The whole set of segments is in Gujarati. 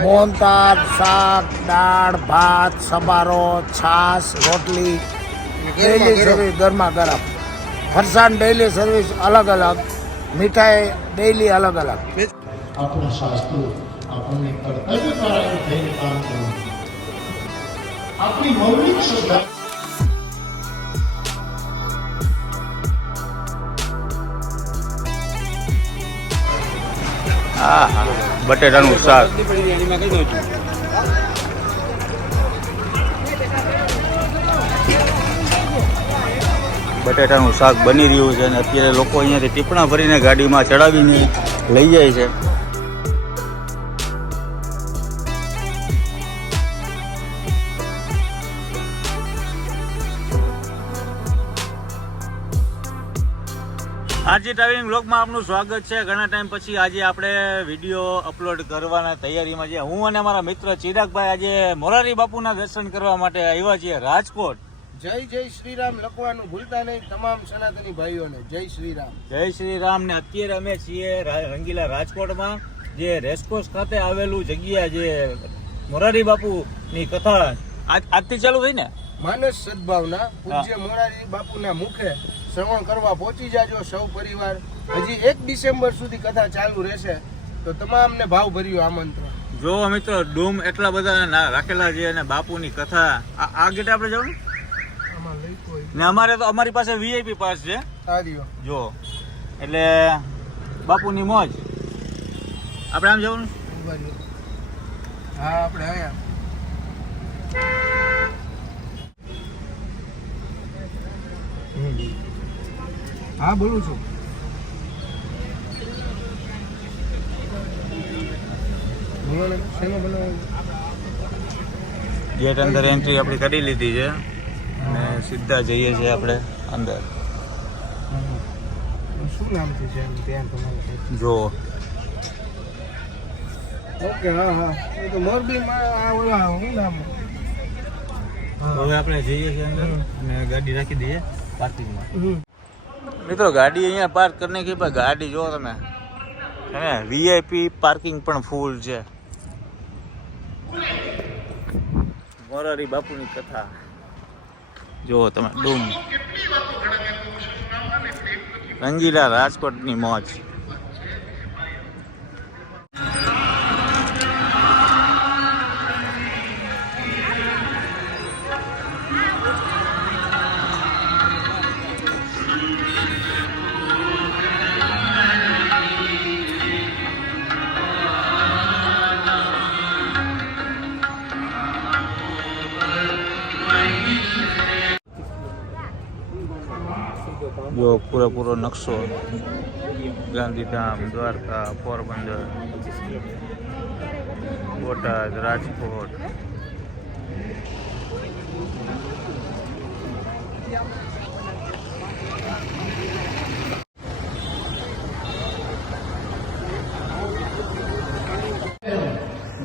મોહનતાળ શાક દાળ ભાત સબારો છાશ રોટલી ડેઈલી સર્વિસ ગરમા. ગરમ. ફરસાણ ડેઈલી સર્વિસ અલગ અલગ મીઠાઈ ડેઈલી અલગ અલગ. આપણા શાસ્ત્રો આપણને કર્તવ્ય પરાયણ થઈને કામ કરવું. આપણી મૌલિક શ્રદ્ધા હા હા. બટેટાનું શાક. બટેટાનું શાક બની રહ્યું છે અને અત્યારે લોકો અહીંયાથી ટીપણા ભરીને ગાડીમાં ચડાવીને લઈ જાય છે. આજે ટ્રાવેલિંગ બ્લોગમાં આપનું સ્વાગત છે. ઘણા ટાઈમ પછી આજે આપણે વીડિયો અપલોડ કરવાના તૈયારીમાં છે હું અને મારા મિત્ર ચિરાગભાઈ આજે મોરારી બાપુના દર્શન કરવા માટે આવ્યા છીએ રાજકોટ. જય જય શ્રીરામ. લખવાનું ભૂલતા નહીં તમામ સનાતની ભાઈઓને. જય શ્રીરામ. જય શ્રી રામ ને અત્યારે અમે છીએ રંગીલા રાજકોટમાં જે રેસકોર્સ ખાતે આવેલું જગ્યા જે મોરારી બાપુની કથા. આજ આજથી ચાલુ થઈ ને? માનસ સદભાવના. પૂજ્ય મોરારી બાપુના મુખે શ્રવણ કરવા પહોંચી જાજો સૌ પરિવાર. હજી એક ડિસેમ્બર સુધી કથા ચાલુ રહેશે. તો તમામને ભાવ ભર્યું આમંત્રણ. જો મિત્રો ડૂમ એટલા બધા ના- રાખેલા છે અને બાપુની કથા આ આ ગેટે આપણે જવાનું? ને અમારે તો અમારી પાસે વીઆઈપી પાસ છે. જો એટલે બાપુની મોજ. આપણે આમ જવાનું. હા આપણે અહીંયા હા બોલું છું. ગેટ અંદર એન્ટ્રી આપણી કરી લીધી છે અને સીધા જઈએ છીએ આપણે અંદર. શું નામથી છે ત્યાં તમારું જો. ઓકે હા હા. એ તો મોરબીમાં આ ઓલા શું નામ? હવે આપણે જઈએ છીએ અંદર અને ગાડી રાખી દઈએ પાર્કિંગમાં. મિત્રો, ગાડી અહીંયા પાર્ક કરને કે ભાઈ ગાડી જો તમે. હે વીઆઈપી પાર્કિંગ પણ ફૂલ છે. મોરારી બાપુની કથા. જો તમે, ડૂમ. રંગીલા રાજકોટની મોજ. જો પૂરેપૂરો નકશો ગાંધીધામ દ્વારકા, પોરબંદર, બોટાદ, રાજકોટ.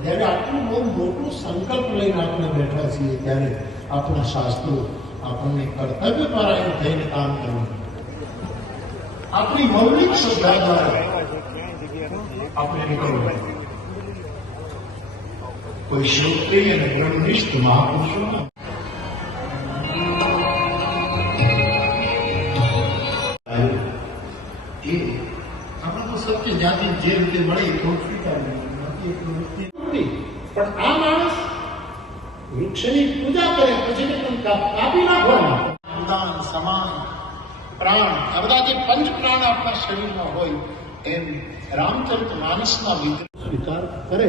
જ્યારે આટલું બહુ મોટું સંકલ્પ લઈને આપણે બેઠા છીએ ત્યારે આપણા શાસ્ત્રો આપણને કર્તવ્ય પરાયણ થઈને કામ કરવું આપણી મૌલિક શ્રદ્ધા દ્વારા આપણે નીકળવું કોઈ શિવપ્રિય અને બ્રહ્મનિષ્ઠ મહાપુરુષોના જે રીતે મળે એ થોડું. પણ આ માણસ વૃક્ષની પૂજા કરે, પછી કાપ- કાપી નાખવાના ઉદાન સમાન પ્રાણ આ બધા જે પંચ પ્રાણ આપણા શરીરમાં હોય એમ રામચરિત માનસના વિગ્રહ સ્વીકાર કરે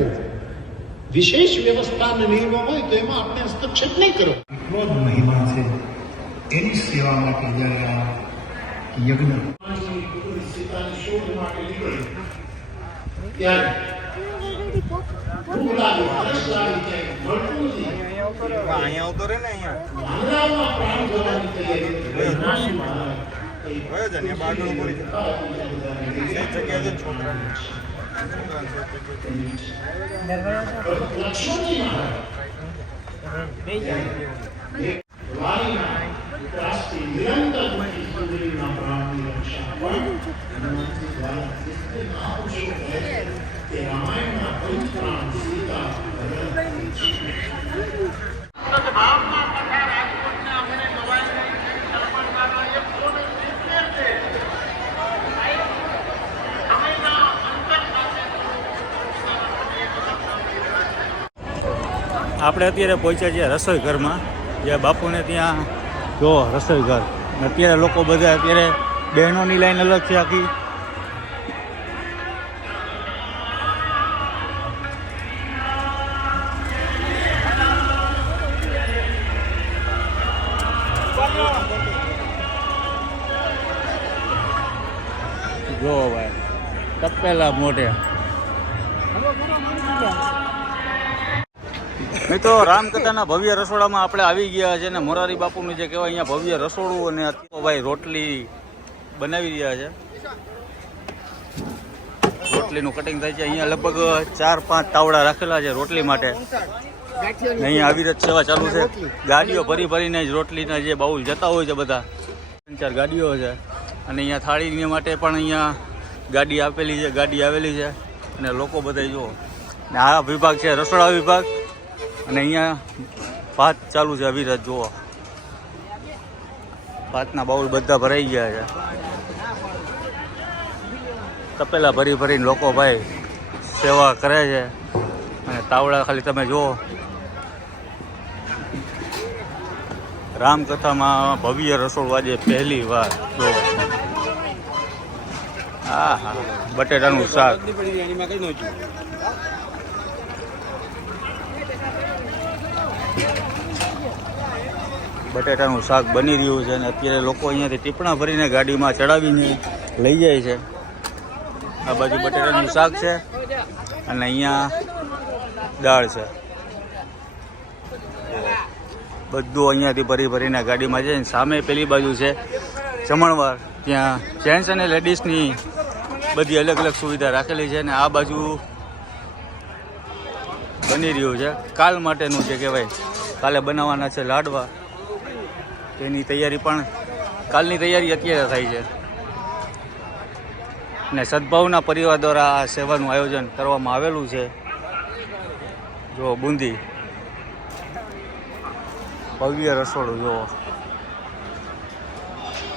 વિશેષ વ્યવસ્થા અને નિયમો હોય તો એમાં આપણે હસ્તક્ષેપ નહીં કરો. એટલો જ મહિમા છે એની સેવા માટે જ્યારે આ યજ્ઞ અહીંયા આવતો રે ને અહીંયા. પ્રાણ જવાની તૈયારી. કયો છે ને નિરંતર દુઃખી સુંદરીના પ્રાણની રક્ષા પણ હનુમાનજી દ્વારા કૃષ્ણ મહાપુરુષો કહે છે કે રામાયણના પંચ પ્રાણ સીતા આપણે અત્યારે પહોંચ્યા છીએ રસોઈ ઘરમાં જે બાપુને ત્યાં, જો રસોઈ ઘર અત્યારે લોકો બધા અત્યારે બહેનોની લાઈન અલગ છે આખી. જો ભાઈ, તપેલા મોઢે. મિત્રો રામકથાના ભવ્ય રસોડામાં આપણે આવી ગયા છે ને મોરારી બાપુનું જે કહેવાય અહીંયા ભવ્ય રસોડું અને ભાઈ રોટલી બનાવી રહ્યા છે. રોટલીનું કટિંગ થાય છે. અહીંયા લગભગ ચાર પાંચ તાવડા રાખેલા છે રોટલી માટે. અહીંયા અહીંયા અવિરત સેવા ચાલુ છે. ગાડીઓ ભરી ભરીને જ રોટલીના જે બાઉલ જતા હોય છે બધા. ત્રણ ચાર ગાડીઓ છે. અને અહીંયા થાળીની માટે પણ અહીંયા ગાડી આપેલી છે, ગાડી આવેલી છે. અને લોકો બધા જુઓ. ને આ વિભાગ છે, રસોડા વિભાગ. અને અહીંયા ભાત ચાલુ છે અવિરત જુઓ. ભાતના બાઉલ બધા ભરાઈ ગયા છે. તપેલા ભરી ભરીને લોકો ભાઈ સેવા કરે છે. અને તાવડા ખાલી તમે જુઓ. રામકથામાં ભવ્ય રસોડું આજે પહેલી વાર જો હા હા બટેટાનું શાક. બટેટાનું શાક બની રહ્યું છે અને અત્યારે લોકો અહીંયાથી ટીપણા ભરીને ગાડીમાં ચડાવીને લઈ જાય છે. આ બાજુ બટેટાનું શાક છે અને અહીંયા દાળ છે. બધું અહીંયાથી ભરી ભરીને ગાડીમાં જઈને સામે પેલી બાજુ છે જમણવાર. ત્યાં જેન્ટ્સ અને લેડીઝની બધી અલગ અલગ સુવિધા રાખેલી છે અને આ બાજુ બની રહ્યું છે. કાલ માટેનું જે કહેવાય, કાલે બનાવવાના છે લાડવા. તેની તૈયારી પણ કાલની તૈયારી અત્યારે થાય છે. ને સદભાવના પરિવાર દ્વારા આ સેવાનું આયોજન કરવામાં આવેલું છે. જો બુંદી. ભવ્ય રસોડું, જુઓ.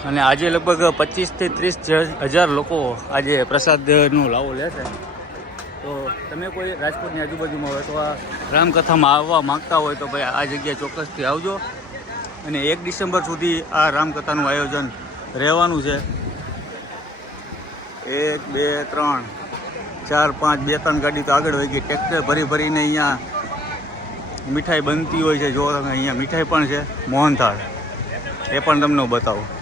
અને આજે લગભગ પચીસથી ત્રીસ હજાર લોકો આજે પ્રસાદનો લાવો લેશે તો તમે કોઈ રાજકોટની આજુબાજુમાં હોય તો આ રામકથામાં આવવા માંગતા હોય તો ભાઈ આ જગ્યાએ ચોક્કસથી આવજો. અને એક ડિસેમ્બર સુધી આ રામકથાનું આયોજન રહેવાનું છે. એક, બે, ત્રણ, ચાર, પાંચ, બે, ત્રણ ગાડી તો આગળ વહી ગઈ. ટ્રેક્ટર ભરી ભરીને અહીંયા મીઠાઈ બનતી હોય છે. જો તમે અહીંયા મીઠાઈ પણ છે. મોહનથાળ. એ પણ તમને બતાવું.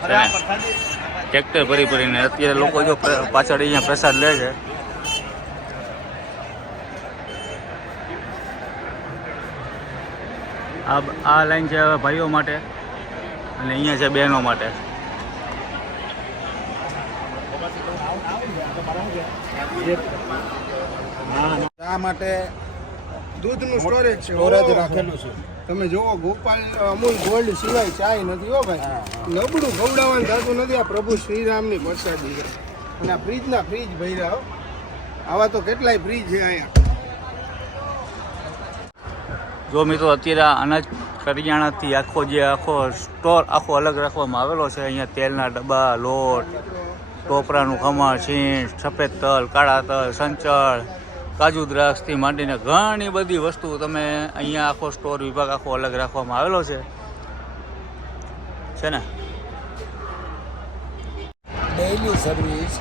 ટ્રેક્ટર ભરી ભરીને અત્યારે લોકો જો પાછળ અહીંયા પ્રસાદ લે છે. આ આ લાઈન છે ભાઈઓ માટે અને અહીંયા છે બહેનો માટે. આ માટે? દૂધનું સ્ટોરેજ સ્ટોરેજ રાખેલું છે. તમે જોવો ગોપાલ અમૂલ ગોલ્ડ સિવાય ચાય નથી હો ભાઈ. નબળું ખવડાવવાનું થતું નથી આ પ્રભુ શ્રીરામની પ્રસાદી છે. અને આ ફ્રીજના ફ્રીજ ભર્યા આવા તો કેટલાય ફ્રીજ છે અહીંયા. જો મિત્રો અત્યારે અનાજ કરિયાણાથી આખો જે આખો સ્ટોર આખો અલગ રાખવામાં આવેલો છે. અહીંયા તેલના ડબ્બા લોટ ટોપરાનું ખમણ છીણ સફેદ તલ કાળા તલ સંચળ કાજુ દ્રાક્ષથી માંડીને ઘણી બધી વસ્તુ તમે અહીંયા આખો સ્ટોર વિભાગ આખો અલગ રાખવામાં આવેલો છે. છે ને? ડેઇલી સર્વિસ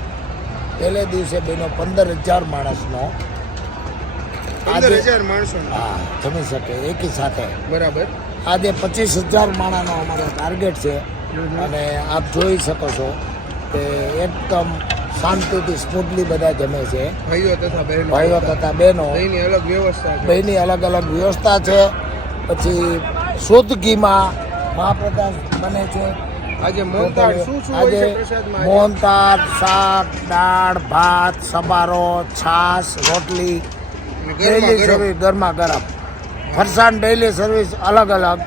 પહેલે દિવસે બેનો પંદર હજાર માણસનો. પંદર આજે હજાર માણસો હા જમી શકે એકી સાથે. બરાબર. આજે પચીસ હજાર માણાનો અમારો ટાર્ગેટ છે. અને આપ જોઈ શકો છો કે એકદમ શાંતિથી સ્મૂથલી બધા જમે છે. ભાઈઓ તથા બહેનો. બહેનો. અલગ અલગ અલગ વ્યવસ્થા છે. પછી શુદ્ધ ઘીમાં મહાપ્રસાદ બને છે. આજે? મોહનથાળ શાક દાળ ભાત સબારો છાશ રોટલી. ગરમ. સર્વિસ ગરમા. ગરમ ફરસાણ ડેઈલી સર્વિસ અલગ અલગ.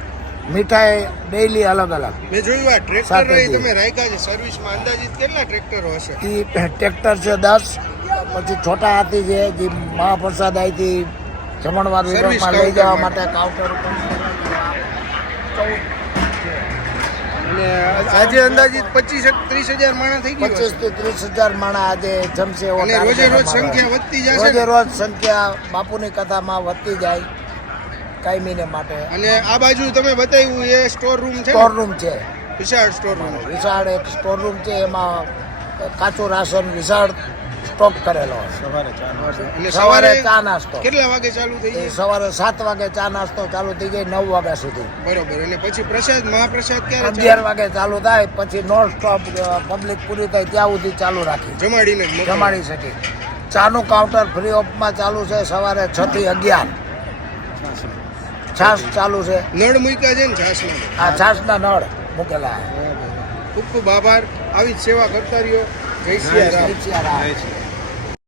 મીઠાઈ ડેઈલી અલગ અલગ. મેં જોયું આ ટ્રેક્ટર રહી તમે રાખ્યા છે સર્વિસમાં અંદાજિત કેટલા ટ્રેક્ટરો હશે? એ ટ્રેક્ટર છે દસ પછી છોટા હાથી છે જે મહાપ્રસાદ અહીંથી જમણવાર વિભાગમાં લઈ જવા માટે. કાઉન્ટર અને આજે અંદાજિત પચીસ ત્રીસ હજાર માણા થઈ ગયા પચીસ. થી ત્રીસ હજાર માણા આજે જમશે રોજે રોજ સંખ્યા વધતી જાય રોજે રોજ સંખ્યા બાપુની કથામાં વધતી જાય. કાયમીને માટે. અને આ બાજુ તમે બતાવ્યું એ સ્ટોર રૂમ છે સ્ટોર રૂમ છે. વિશાળ સ્ટોર રૂમ વિશાળ એક સ્ટોર રૂમ છે એમાં કાચું રાશન વિશાળ સ્ટોક કરેલો સવારે સવારે ચા નાસ્તો. કેટલા વાગે ચાલુ થઈ જાય? સવારે સાત વાગે ચા નાસ્તો ચાલુ થઈ જાય નવ વાગ્યા સુધી. બરોબર. અને પછી પ્રસાદ મહાપ્રસાદ ક્યારે અગિયાર વાગે ચાલુ થાય પછી નોન સ્ટોપ પબ્લિક પૂરી થાય ત્યાં સુધી ચાલુ રાખી જમાડીને. જમાડી શકે ચાનું કાઉન્ટર ફ્રી ઓફમાં ચાલુ છે સવારે છ થી અગિયાર. છાસ ચાલુ છે. નળ મૂક્યા છે ને છાસના આ છાસના નળ મૂકેલા ખૂબ ખૂબ આભાર. આવી સેવા કરતા રહ્યો. જય સિયા રામ. જય સિયા રામ.